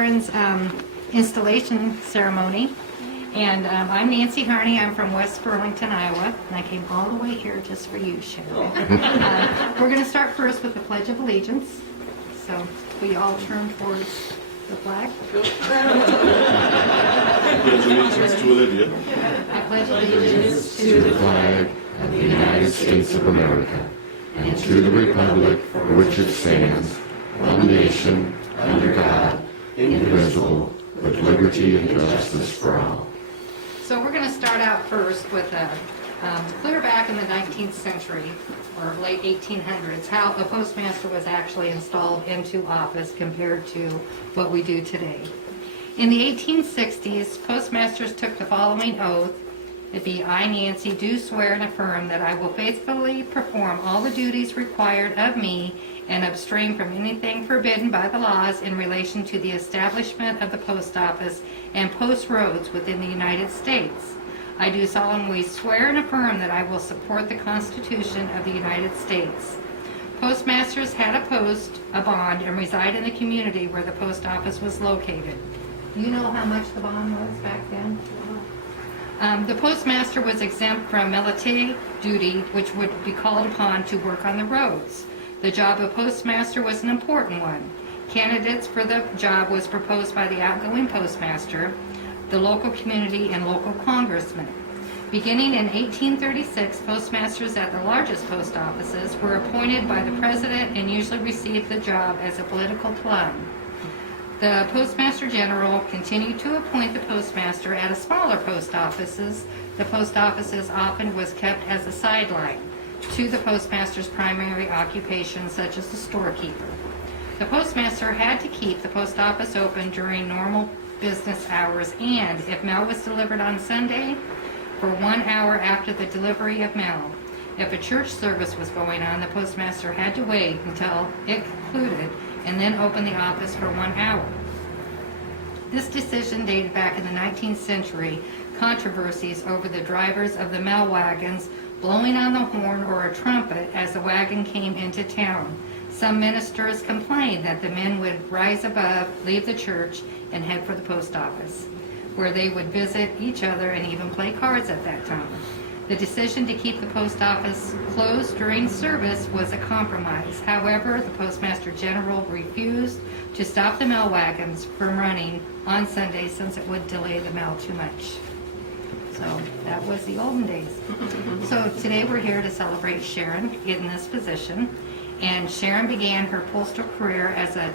Sharon's installation ceremony. And I'm Nancy Harney. I'm from West Burlington, Iowa, and I came all the way here just for you, Sharon. We're going to start first with the Pledge of Allegiance. So we all turn towards the flag. I pledge allegiance to Olivia. I pledge allegiance to the flag of the United States of America and to the republic for which it stands, one nation, under God, indivisible, with liberty and justice for all. So we're going to start out first with clear back in the 19th century or late 1800s, how a postmaster was actually installed into office compared to what we do today. In the 1860s, postmasters took the following oath. It be, I, Nancy, do swear and affirm that I will faithfully perform all the duties required of me and abstain from anything forbidden by the laws in relation to the establishment of the post office and post roads within the United States. I do solemnly swear and affirm that I will support the Constitution of the United States. Postmasters had a bond, and reside in the community where the post office was located. Do you know how much the bond was back then? The postmaster was exempt from military duty, which would be called upon to work on the roads. The job of postmaster was an important one. Candidates for the job was proposed by the outgoing postmaster, the local community, and local congressmen. Beginning in 1836, postmasters at the largest post offices were appointed by the president and usually received the job as a political plug. The Postmaster General continued to appoint the postmaster at smaller post offices. The post offices often was kept as a sideline to the postmaster's primary occupation, such as the storekeeper. The postmaster had to keep the post office open during normal business hours, and if mail was delivered on Sunday, for 1 hour after the delivery of mail. If a church service was going on, the postmaster had to wait until it concluded and then open the office for 1 hour. This decision dated back in the 19th century. Controversies over the drivers of the mail wagons blowing on the horn or a trumpet as the wagon came into town. Some ministers complained that the men would rise above, leave the church, and head for the post office, where they would visit each other and even play cards at that time. The decision to keep the post office closed during service was a compromise. However, the Postmaster General refused to stop the mail wagons from running on Sunday since it would delay the mail too much. So that was the olden days. So today we're here to celebrate Sharon in this position. And Sharon began her postal career as a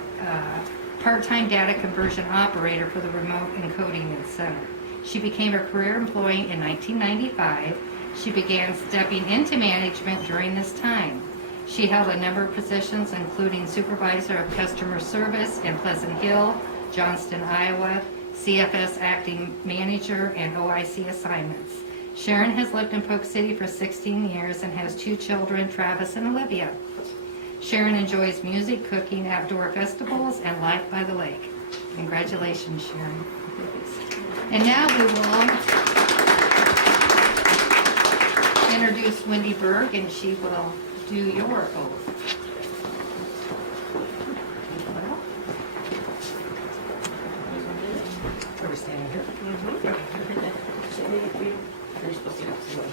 part-time data conversion operator for the Remote Encoding Center. She became a career employee in 1995. She began stepping into management during this time. She held a number of positions, including Supervisor of Customer Service in Pleasant Hill, Johnston, Iowa, CFS Acting Manager, and OIC assignments. Sharon has lived in Polk City for 16 years and has 2 children, Travis and Olivia. Sharon enjoys music, cooking, outdoor festivals, and life by the lake. Congratulations, Sharon. And now we will introduce Wendy Berg, and she will do your oath. Are we standing here? You're supposed to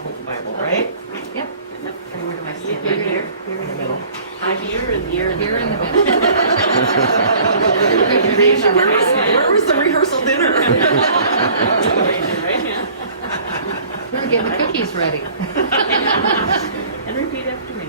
hold the Bible, right? Yep. And where do I stand? Right here? Here in the middle. I'm here and here in the Here in the middle. middle. Where was the rehearsal dinner? We're getting the cookies ready. And repeat after me.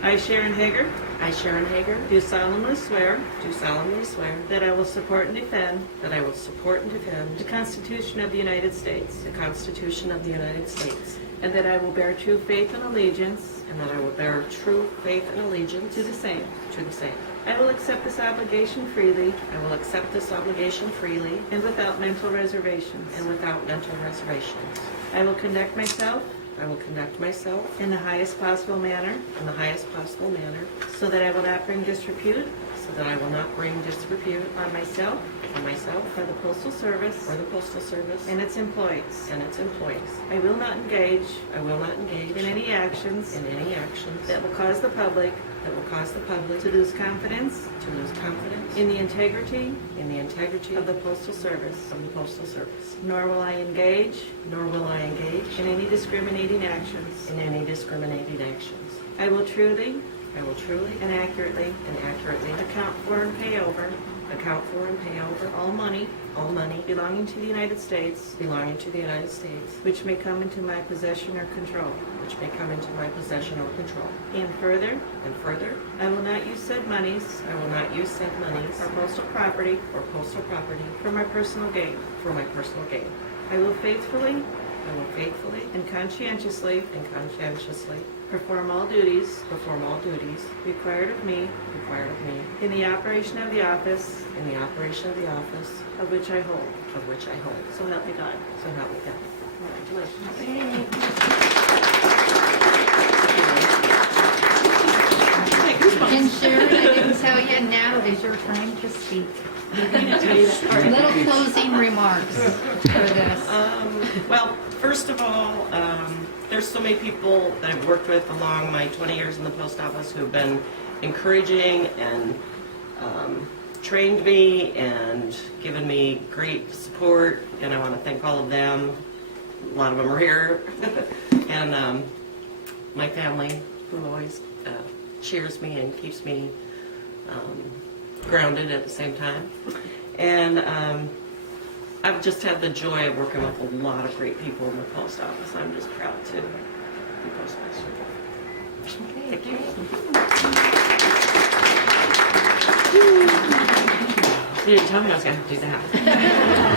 I, Sharon Heger, I, Sharon Heger, do solemnly swear do solemnly swear that I will support and defend that I will support and defend the Constitution of the United States, the Constitution of the United States, and that I will bear true faith and allegiance and that I will bear true faith and allegiance to the same. to the same. I will accept this obligation freely I will accept this obligation freely and without mental reservations. and without mental reservations. I will conduct myself I will conduct myself in the highest possible manner in the highest possible manner so that I will not bring disrepute so that I will not bring disrepute on myself on myself or the Postal Service or the Postal Service and its employees. and its employees. I will not engage I will not engage in any actions in any actions that will cause the public that will cause the public to lose confidence to lose confidence in the integrity in the integrity of the Postal Service, of the Postal Service, nor will I engage nor will I engage in any discriminating actions. in any discriminating actions. I will truly I will truly and accurately and accurately account for and pay over account for and pay over all money all money belonging to the United States belonging to the United States, which may come into my possession or control. which may come into my possession or control. And further, And further, I will not use said monies I will not use said monies or postal property or postal property for my personal gain. for my personal gain. I will faithfully I will faithfully and conscientiously and conscientiously perform all duties perform all duties required of me required of me in the operation of the office in the operation of the office of which I hold. of which I hold. So help me God. So help me God. Congratulations. And Sharon, I didn't tell you, now is your time to speak. Little closing remarks for this. Well, first of all, there's so many people that I've worked with along my 20 years in the post office who've been encouraging and trained me and given me great support, and I want to thank all of them. A lot of them are here. And my family, who always cheers me and keeps me grounded at the same time. And I've just had the joy of working with a lot of great people in the post office. I'm just proud to be postmaster. Thank you. You didn't tell me I was going to do that.